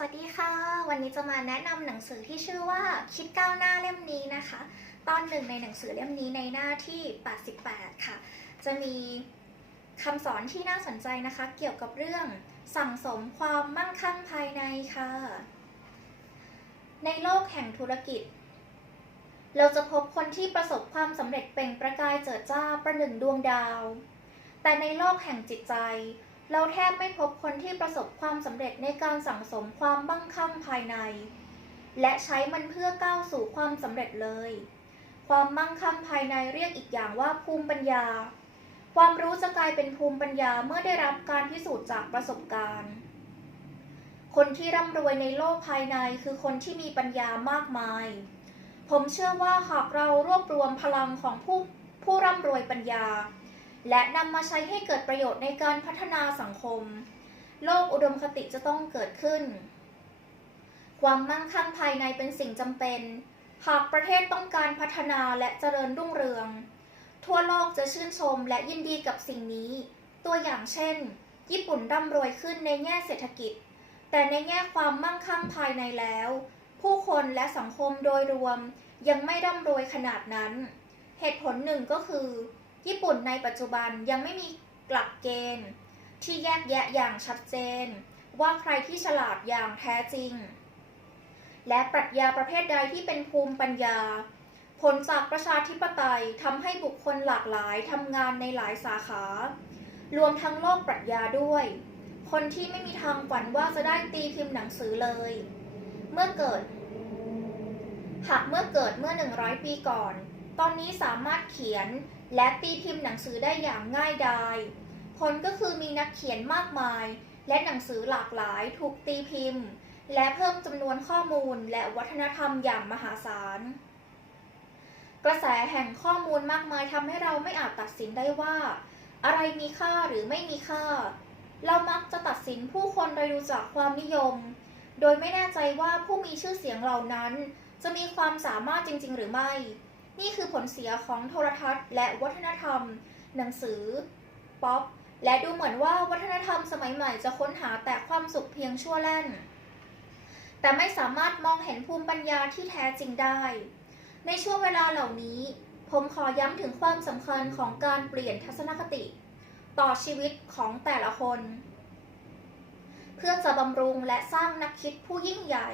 สวัสดีค่ะ วันนี้จะมาแนะนำหนังสือที่ชื่อว่าคิดก้าวหน้าเล่มนี้นะคะ ตอนหนึ่งในหนังสือเล่มนี้ในหน้าที่ 88 ค่ะ จะมีคำสอนที่น่าสนใจนะคะ เกี่ยวกับเรื่องสั่งสมความมั่งคั่งภายในค่ะ ในโลกแห่งธุรกิจ เราจะพบคนที่ประสบความสำเร็จเปล่งประกายเจิดจ้าประหนึ่งดวงดาว แต่ในโลกแห่งจิตใจ เราแทบไม่พบคนที่ประสบความสำเร็จในการสั่งสมความมั่งคั่งภายใน และใช้มันเพื่อก้าวสู่ความสำเร็จเลย ความมั่งคั่งภายในเรียกอีกอย่างว่าภูมิปัญญา ความรู้จะกลายเป็นภูมิปัญญาเมื่อได้รับการพิสูจน์จากประสบการณ์ คนที่ร่ำรวยในโลกภายในคือคนที่มีปัญญามากมาย ผมเชื่อว่าหากเรารวบรวมพลังของผู้ผู้ร่ำรวยปัญญา และนำมาใช้ให้เกิดประโยชน์ในการพัฒนาสังคม โลกอุดมคติจะต้องเกิดขึ้น ความมั่งคั่งภายในเป็นสิ่งจำเป็น หากประเทศต้องการพัฒนาและเจริญรุ่งเรือง ทั่วโลกจะชื่นชมและยินดีกับสิ่งนี้ ตัวอย่างเช่น ญี่ปุ่นร่ำรวยขึ้นในแง่เศรษฐกิจ แต่ในแง่ความมั่งคั่งภายในแล้ว ผู้คนและสังคมโดยรวมยังไม่ร่ำรวยขนาดนั้น เหตุผลหนึ่งก็คือ ญี่ปุ่นในปัจจุบันยังไม่มีหลักเกณฑ์ที่แยกแยะอย่างชัดเจน ว่าใครที่ฉลาดอย่างแท้จริง และปรัชญาประเภทใดที่เป็นภูมิปัญญา ผลจากประชาธิปไตยทำให้บุคคลหลากหลายทำงานในหลายสาขา รวมทั้งโลกปรัชญาด้วย คนที่ไม่มีทางฝันว่าจะได้ตีพิมพ์หนังสือเลย เมื่อเกิด หากเมื่อเกิดเมื่อ 100 ปีก่อน ตอนนี้สามารถเขียน และตีพิมพ์หนังสือได้อย่างง่ายดายผลก็คือมีนักเขียนมากมาย และหนังสือหลากหลายถูกตีพิมพ์ และเพิ่มจำนวนข้อมูลและวัฒนธรรมอย่างมหาศาล กระแสแห่งข้อมูลมากมายทำให้เราไม่อาจตัดสินได้ว่า อะไรมีค่าหรือไม่มีค่า เรามักจะตัดสินผู้คนโดยดูจากความนิยม โดยไม่แน่ใจว่าผู้มีชื่อเสียงเหล่านั้น จะมีความสามารถจริง ๆ หรือไม่ นี่คือผลเสียของโทรทัศน์ และวัฒนธรรม หนังสือ ป๊อป และดูเหมือนว่าวัฒนธรรมสมัยใหม่จะค้นหาแต่ความสุขเพียงชั่วแล่น แต่ไม่สามารถมองเห็นภูมิปัญญาที่แท้จริงได้ ในช่วงเวลาเหล่านี้ ผมขอย้ำถึงความสำคัญของการเปลี่ยนทัศนคติ ต่อชีวิตของแต่ละคน เพื่อจะบำรุงและสร้างนักคิดผู้ยิ่งใหญ่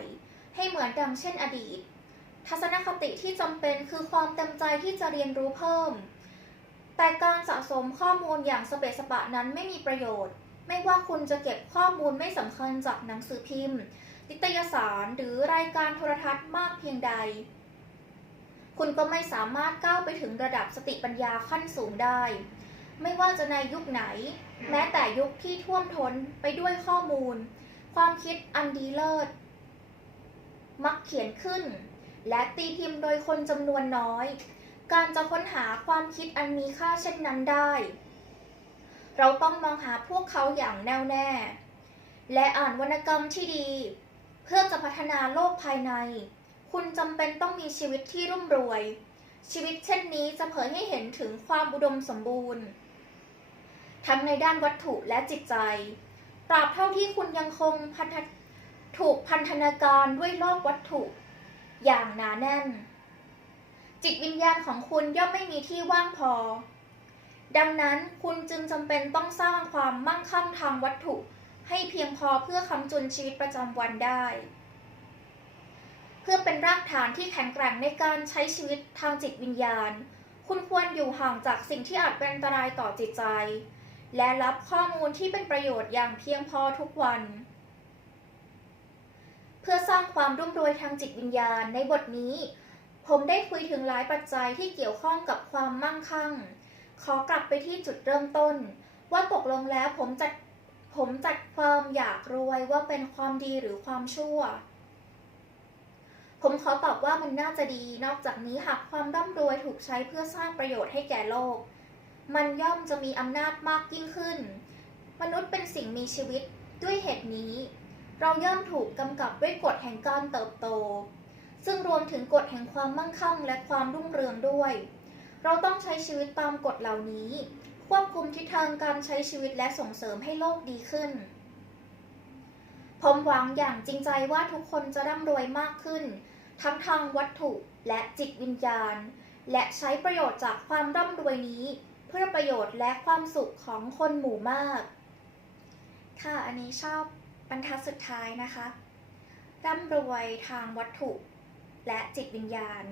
ให้เหมือนดังเช่นอดีต ทัศนคติที่จำเป็นคือความเต็มใจที่จะเรียนรู้เพิ่ม แต่การสะสมข้อมูลอย่างสเปะสปะนั้นไม่มีประโยชน์ ไม่ว่าคุณจะเก็บข้อมูลไม่สำคัญจากหนังสือพิมพ์ นิตยสารหรือรายการโทรทัศน์มากเพียงใด คุณก็ไม่สามารถก้าวไปถึงระดับสติปัญญาขั้นสูงได้ ไม่ว่าจะในยุคไหน แม้แต่ยุคที่ท่วมท้นไปด้วยข้อมูล ความคิดอันดีเลิศมักเขียนขึ้น และตีพิมพ์โดยคนจำนวนน้อย การจะค้นหาความคิดอันมีค่าเช่นนั้นได้ เราต้องมองหาพวกเขาอย่างแน่วแน่ และอ่านวรรณกรรมที่ดี เพื่อจะพัฒนาโลกภายใน คุณจำเป็นต้องมีชีวิตที่รุ่มรวย ชีวิตเช่นนี้จะเผยให้เห็นถึงความอุดมสมบูรณ์ ทั้งในด้านวัตถุและจิตใจ ตราบเท่าที่คุณยังคงพันถูกพันธนาการด้วยโลกวัตถุ อย่างหนาแน่น จิตวิญญาณของคุณย่อมไม่มีที่ว่างพอ ดังนั้นคุณจึงจำเป็นต้องสร้างความมั่งคั่งทางวัตถุ ให้เพียงพอเพื่อคำจุนชีวิตประจำวันได้ เพื่อเป็นรากฐานที่แข็งแกร่งในการใช้ชีวิตทางจิตวิญญาณ คุณควรอยู่ห่างจากสิ่งที่อาจเป็นอันตรายต่อจิตใจ และรับข้อมูลที่เป็นประโยชน์อย่างเพียงพอทุกวัน เพื่อสร้างความรุ่มรวยทางจิตวิญญาณในบทนี้ ผมได้คุยถึงหลายปัจจัยที่เกี่ยวข้องกับความมั่งคั่ง ขอกลับไปที่จุดเริ่มต้น ว่าตกลงแล้วผมจัดผมจัดความอยากรวยว่าเป็นความดีหรือความชั่ว ผมขอตอบว่ามันน่าจะดี นอกจากนี้หากความร่ำรวยถูกใช้เพื่อสร้างประโยชน์ให้แก่โลก มันย่อมจะมีอำนาจมากยิ่งขึ้น มนุษย์เป็นสิ่งมีชีวิตด้วยเหตุนี้ เราย่อมถูกกำกับด้วยกฎแห่งการเติบโต ซึ่งรวมถึงกฎแห่งความมั่งคั่งและความรุ่งเรืองด้วย เราต้องใช้ชีวิตตามกฎเหล่านี้ ควบคุมทิศทางการใช้ชีวิตและส่งเสริมให้โลกดีขึ้น ผมหวังอย่างจริงใจว่าทุกคนจะร่ำรวยมากขึ้น ทั้งทางวัตถุและจิตวิญญาณ และใช้ประโยชน์จากความร่ำรวยนี้ เพื่อประโยชน์และความสุขของคนหมู่มาก ค่ะ อันนี้ชอบ รรทัดสุดท้ายนะคะร่ำรวยทางวัตถุ และจิตวิญญาณ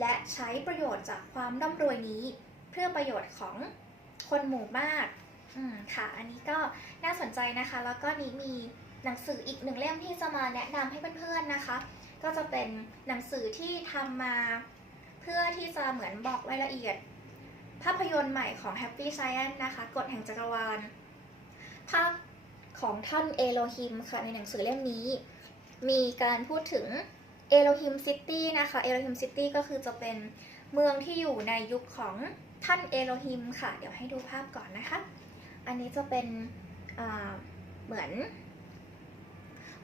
และใช้ประโยชน์จากความร่ำรวยนี้เพื่อประโยชน์ของคนหมู่มากอืมค่ะ อันนี้ก็น่าสนใจนะคะ แล้วก็นี้มีหนังสืออีกหนึ่งเล่มที่จะมาแนะนำให้เพื่อนๆนะคะ ก็จะเป็นหนังสือที่ทำมาเพื่อที่จะเหมือนบอกรายละเอียด ภาพยนตร์ใหม่ของ Happy Science นะคะ กฎแห่งจักรวาลภาค ของท่านเอโลฮิมค่ะในหนังสือเล่มนี้ มีการพูดถึงเอโลฮิมซิตี้นะคะเอโลฮิมซิตี้ก็คือจะเป็นเมืองที่อยู่ในยุคของท่านเอโลฮิมค่ะ เดี๋ยวให้ดูภาพก่อนนะคะ อันนี้จะเป็นเหมือน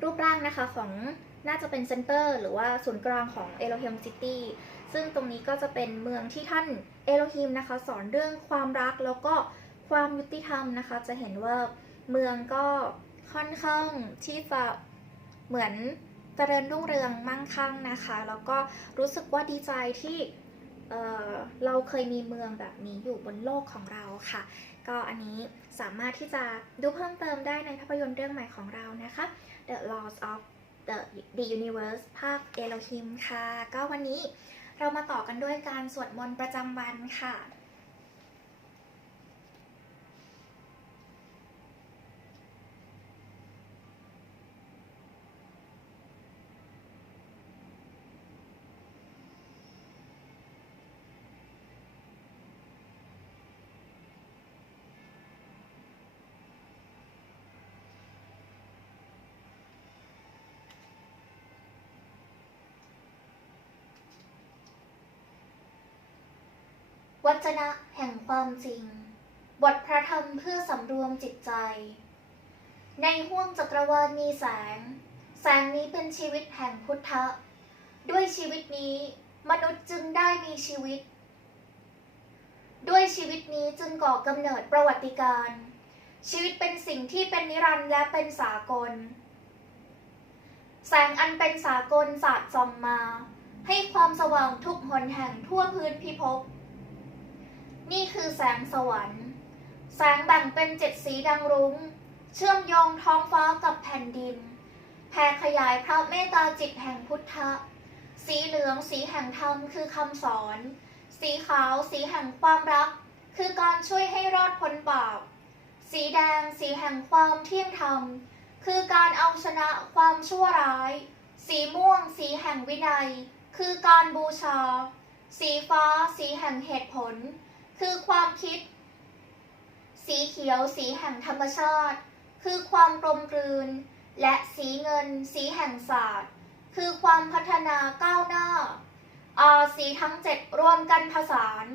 รูปร่างนะคะของน่าจะเป็นเซ็นเตอร์ หรือว่าศูนย์กลางของเอโลฮิมซิตี้ซึ่งตรงนี้ก็จะเป็นเมืองที่ท่านเอโลฮิมนะคะ สอนเรื่องความรักแล้วก็ความยุติธรรมนะคะ จะเห็นว่า เมืองก็ค่อนข้างที่จะเหมือนเจริญรุ่งเรืองมั่งคั่งนะคะ แล้วก็รู้สึกว่าดีใจที่เเราเคยมีเมืองแบบนี้อยู่บนโลกของเราค่ะ ก็อันนี้สามารถที่จะดูเพิ่มเติมได้ในภาพยนตร์เรื่องใหม่ของเรานะคะ The Laws of the the Universe ภาคเอโลฮิมค่ะ ก็วันนี้เรามาต่อกันด้วยการสวดมนต์ประจำวันค่ะ วัจนะแห่งความจริง บทพระธรรมเพื่อสำรวมจิตใจ ในห้วงจักรวาลมีแสง แสงนี้เป็นชีวิตแห่งพุทธะ ด้วยชีวิตนี้ มนุษย์จึงได้มีชีวิต ด้วยชีวิตนี้จึงก่อกำเนิดประวัติการ ชีวิตเป็นสิ่งที่เป็นนิรันดร์และเป็นสากล แสงอันเป็นสากลสาดส่องมา ให้ความสว่างทุกหนแห่งทั่วพื้นพิภพ นี่คือแสงสวรรค์ แสงแบ่งเป็นเจ็ดสีดังรุง้ง เชื่อมโยงท้องฟ้ากับแผ่นดิน แผ่ขยายพระเมตตาจิตแห่งพุทธะ สีเหลืองสีแห่งธรรมคือคำสอน สีขาวสีแห่งความรัก คือการช่วยให้รอดพ้นบาป สีแดงสีแห่งความเที่ยงธรรม คือการเอาชนะความชั่วร้าย สีม่วงสีแห่งวินัย คือการบูชา สีฟ้าสีแห่งเหตุผล คือความคิด สีเขียวสีแห่งธรรมชาติ คือความกลมกลืน และสีเงิน สีแห่งศาสตร์ คือความพัฒนาก้าวหน้าอาสีทั้งเจ็ดรวมกันผสาน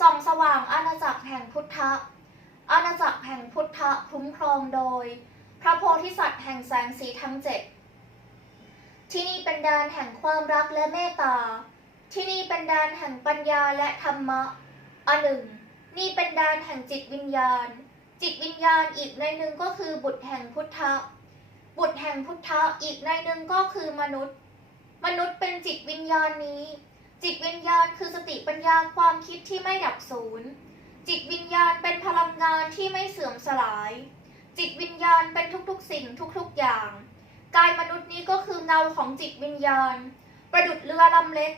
ส่องสว่างอาณาจักรแห่งพุทธะ อาณาจักรแห่งพุทธะคุ้มครองโดย พระโพธิสัตว์แห่งแสงสีทั้งเจ็ดที่นี่เป็นแดนแห่งความรักและเมตตา ที่นี่เป็นแดนแห่งปัญญาและธรรมะ อันหนึ่งนี่เป็นแดนแห่งจิตวิญญาณ จิตวิญญาณอีกในหนึ่งก็คือบุตรแห่งพุทธะ บุตรแห่งพุทธะอีกในหนึ่งก็คือมนุษย์ มนุษย์เป็นจิตวิญญาณนี้ จิตวิญญาณคือสติปัญญาความคิดที่ไม่ดับสูญจิตวิญญาณเป็นพลังงานที่ไม่เสื่อมสลาย จิตวิญญาณเป็นทุกๆสิ่งทุกๆอย่าง กายมนุษย์นี้ก็คือเงาของจิตวิญญาณ ประดุดเรือลำเล็ก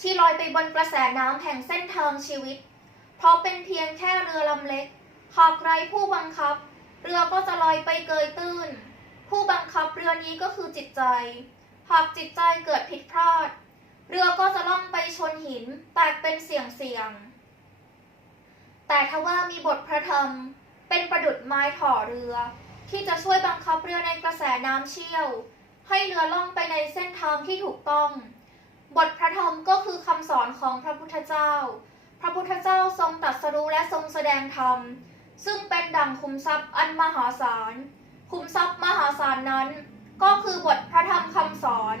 ที่ลอยไปบนกระแสน้ำแห่งเส้นทางชีวิต เพราะเป็นเพียงแค่เรือลำเล็ก หากไร้ผู้บังคับ เรือก็จะลอยไปเกยตื้น ผู้บังคับเรือนี้ก็คือจิตใจ หากจิตใจเกิดผิดพลาด เรือก็จะล่องไปชนหิน แตกเป็นเสียงเสียง แต่ถ้าว่ามีบทพระธรรม เป็นประดุดไม้ถ่อเรือ ที่จะช่วยบังคับเรือในกระแสน้ำเชี่ยว ให้เรือล่องไปในเส้นทางที่ถูกต้อง บทพระธรรมก็คือคำสอนของพระพุทธเจ้า พระพุทธเจ้าทรงตรัสรู้และทรงแสดงธรรม ซึ่งเป็นดั่งคุมทรัพย์อันมหาศาล คุมทรัพย์มหาศาลนั้น ก็คือบทพระธรรมคำสอน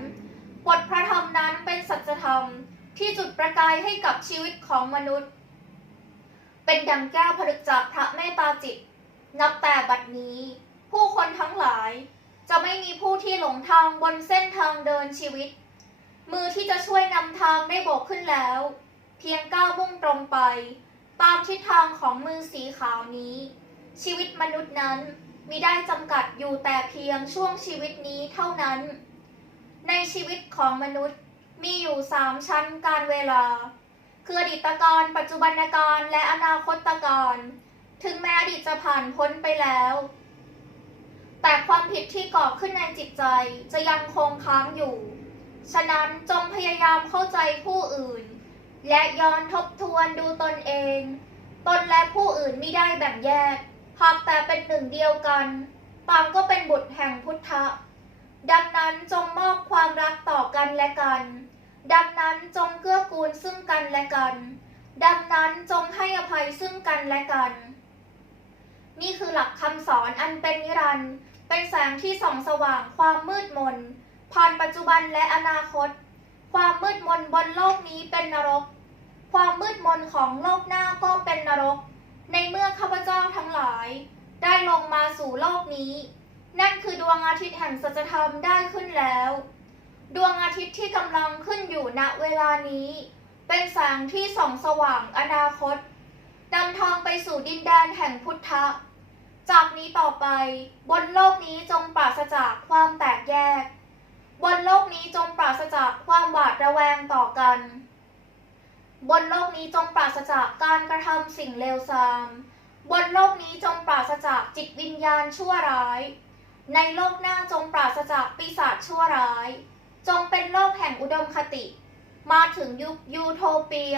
บทพระธรรมนั้นเป็นสัจธรรมที่จุดประกายให้กับชีวิตของมนุษย์ เป็นดังแก้วผลึกจากพระเมตตาจิต นับแต่บัดนี้ ผู้คนทั้งหลาย จะไม่มีผู้ที่หลงทางบนเส้นทางเดินชีวิต มือที่จะช่วยนำทางได้โบกขึ้นแล้ว เพียงก้าวมุ่งตรงไป ตามทิศทางของมือสีขาวนี้ ชีวิตมนุษย์นั้นมิได้จำกัดอยู่แต่เพียงช่วงชีวิตนี้เท่านั้น ในชีวิตของมนุษย์มีอยู่สามชั้นการเวลา คืออดีตการปัจจุบันการและอนาคตการถึงแม้อดีตจะผ่านพ้นไปแล้ว แต่ความผิดที่ก่อขึ้นในจิตใจจะยังคงค้างอยู่ ฉะนั้นจงพยายามเข้าใจผู้อื่น และย้อนทบทวนดูตนเอง ตนและผู้อื่นไม่ได้แบ่งแยก หากแต่เป็นหนึ่งเดียวกัน ต่างก็เป็นบุตรแห่งพุทธะ ดังนั้นจงมอบความรักต่อกันและกัน ดังนั้นจงเกื้อกูลซึ่งกันและกัน ดังนั้นจงให้อภัยซึ่งกันและกัน นี่คือหลักคำสอนอันเป็นนิรันดร์เป็นแสงที่ส่องสว่างความมืดมน ผ่านปัจจุบันและอนาคต ความมืดมนบนโลกนี้เป็นนรก ความมืดมนของโลกหน้าก็เป็นนรก ในเมื่อข้าพเจ้าทั้งหลาย ได้ลงมาสู่โลกนี้ นั่นคือดวงอาทิตย์แห่งสัจธรรมได้ขึ้นแล้ว ดวงอาทิตย์ที่กำลังขึ้นอยู่ณเวลานี้ เป็นแสงที่ส่องสว่างอนาคตนำทางไปสู่ดินแดนแห่งพุทธะ จากนี้ต่อไป บนโลกนี้จงปราศจากความแตกแยก บนโลกนี้จงปราศจากความหวาดระแวงต่อกัน บนโลกนี้จงปราศจากการกระทำสิ่งเลวทราม บนโลกนี้จงปราศจากจิตวิญญาณชั่วร้าย ในโลกหน้าจงปราศจากปีศาจชั่วร้าย จงเป็นโลกแห่งอุดมคติ มาถึงยุคยูโทเปีย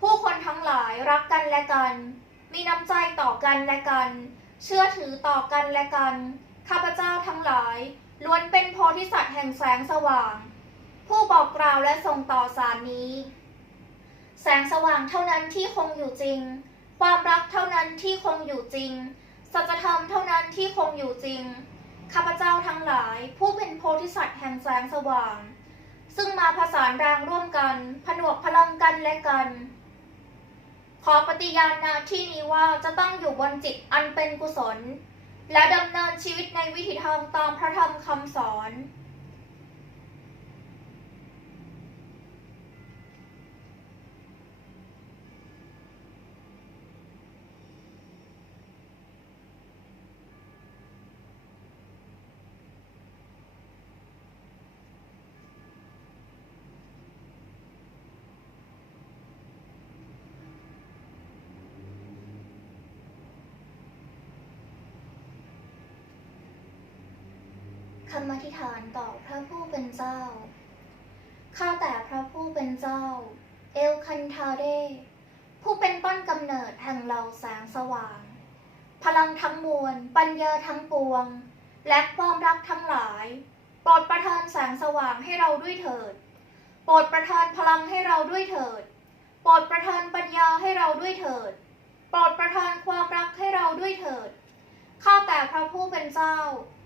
ผู้คนทั้งหลายรักกันและกัน มีน้ำใจต่อกันและกัน เชื่อถือต่อกันและกัน ข้าพเจ้าทั้งหลาย ล้วนเป็นโพธิสัตว์แห่งแสงสว่าง ผู้บอกกล่าวและส่งต่อสารนี้ แสงสว่างเท่านั้นที่คงอยู่จริง ความรักเท่านั้นที่คงอยู่จริง สัจธรรมเท่านั้นที่คงอยู่จริง ข้าพเจ้าทั้งหลาย ผู้เป็นโพธิสัตว์แห่งแสงสว่าง ซึ่งมาผสานแรงร่วมกัน ผนวกพลังกันและกันขอปฏิญาณณที่นี้ว่าจะตั้งอยู่บนจิตอันเป็นกุศล และดำเนินชีวิตในวิถีธรรมตามพระธรรมคำสอน คำอธิษฐานต่อพระผู้เป็นเจ้า ข้าแต่พระผู้เป็นเจ้า เอลคันทาเดผู้เป็นต้นกำเนิดแห่งเหล่าแสงสว่าง พลังทั้งมวล ปัญญาทั้งปวง และความรักทั้งหลาย โปรดประทานแสงสว่างให้เราด้วยเถิด โปรดประทานพลังให้เราด้วยเถิด โปรดประทานปัญญาให้เราด้วยเถิด โปรดประทานความรักให้เราด้วยเถิด ข้าแต่พระผู้เป็นเจ้า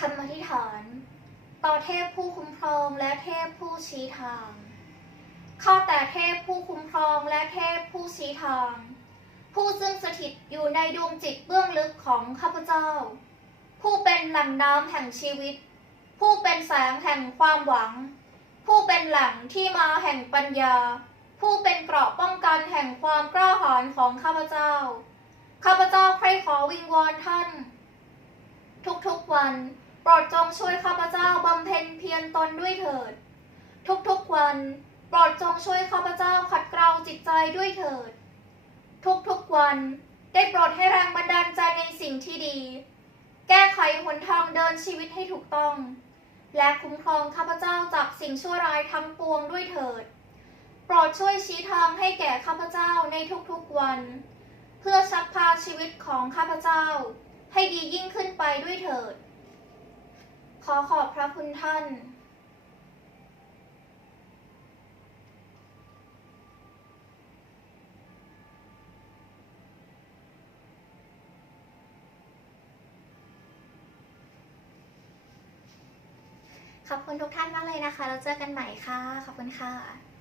คำอธิษฐาน ต่อเทพผู้คุ้มครองและเทพผู้ชี้ทาง ข้าแต่เทพผู้คุ้มครองและเทพผู้ชี้ทาง ผู้ซึ่งสถิตอยู่ในดวงจิตเบื้องลึกของข้าพเจ้า ผู้เป็นหล่งน้ำแห่งชีวิต ผู้เป็นแสงแห่งความหวัง ผู้เป็นหล่งที่มาแห่งปัญญา ผู้เป็นเกราะป้องกันแห่งความกล้าหาญของข้าพเจ้า ข้าพเจ้าใครขอวิงวอนท่าน ทุกๆวัน โปรดจงช่วยข้าพเจ้าบำเพ็ญเพียรตนด้วยเถิด ทุกๆวัน โปรดจงช่วยข้าพเจ้าขัดเกลาจิตใจด้วยเถิด ทุกๆวัน ได้โปรดให้แรงบันดาลใจในสิ่งที่ดี แก้ไขหนทางเดินชีวิตให้ถูกต้อง และคุ้มครองข้าพเจ้าจากสิ่งชั่วร้ายทั้งปวงด้วยเถิด โปรดช่วยชี้ทางให้แก่ข้าพเจ้าในทุกๆวัน เพื่อชักพาชีวิตของข้าพเจ้า ให้ดียิ่งขึ้นไปด้วยเถิด ขอขอบพระคุณท่าน ขอบคุณทุกท่านมากเลยนะคะแล้วเจอกันใหม่ค่ะ ขอบคุณค่ะ